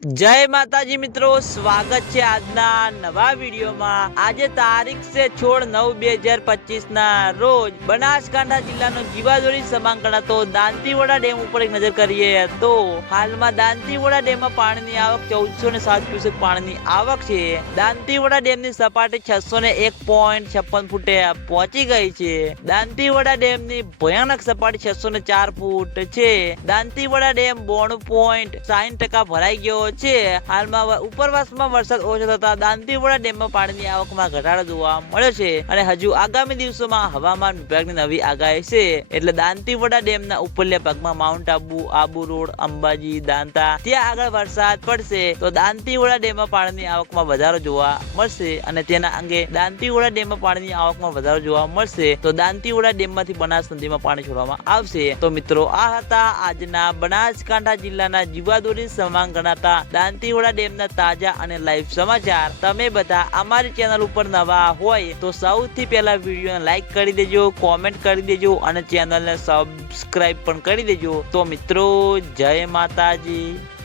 જય માતાજી મિત્રો, સ્વાગત છે આજના નવા વિડીયોમાં. આજે તારીખ છે છોડ નવ બે હજાર પચીસ ના રોજ બનાસકાંઠા જિલ્લાનો જીવાદોરી સમાંગ ગણાતો દાંતીવાડા ડેમ ઉપર એક નજર કરીએ તો હાલમાં દાંતીવાડા ડેમમાં પાણીની આવક ચૌદસો ને સાત ક્યુસેક પાણીની આવક છે. દાંતીવાડા ડેમની સપાટી છસો ને એક પોઈન્ટ છપ્પન ફૂટે પહોંચી ગઈ છે. દાંતીવાડા ડેમની ભયાનક સપાટી છસો ને ચાર ફૂટ છે. દાંતીવોડા ડેમ બોણું પોઈન્ટ સાઈઠ ટકા ભરાઈ ગયો છે હાલમાં ઉપરવાસમાં વરસાદ ઓછો થતા દાંતીવાડા ડેમમાં પાણીની આવકમાં ઘટાડો જોવા મળ્યો છે અને હજુ આગામી દિવસોમાં હવામાન વિભાગની નવી આગાહી છે. એટલે દાંતીવાડા ડેમના ઉપરલા ભાગમાં માઉન્ટ આબુ આબુ રોડ, અંબાજી, દાંતા, ત્યાં આગળ વરસાદ પડશે. તો દાંતીવાડા ડેમમાં પાણીની આવકમાં વધારો જોવા મળશે અને તેના અંગે દાંતીવાડા ડેમમાં પાણીની આવકમાં વધારો જોવા મળશે. તો દાંતીવાડા ડેમમાંથી બનાસ નદીમાં પાણી છોડવામાં આવશે. તો મિત્રો, આ હતા આજના બનાસકાંઠા જિલ્લાના જીવાદોરી સમાન ગણાતા દાંતીવાડા ડેમના તાજા અને લાઈવ સમાચાર તમે બધા અમારી ચેનલ ઉપર નવા હોય તો સૌથી પહેલા વિડીયોને લાઈક કરી દેજો કોમેન્ટ કરી દેજો અને ચેનલને સબસ્ક્રાઇબ પણ કરી દેજો. તો મિત્રો, જય માતાજી.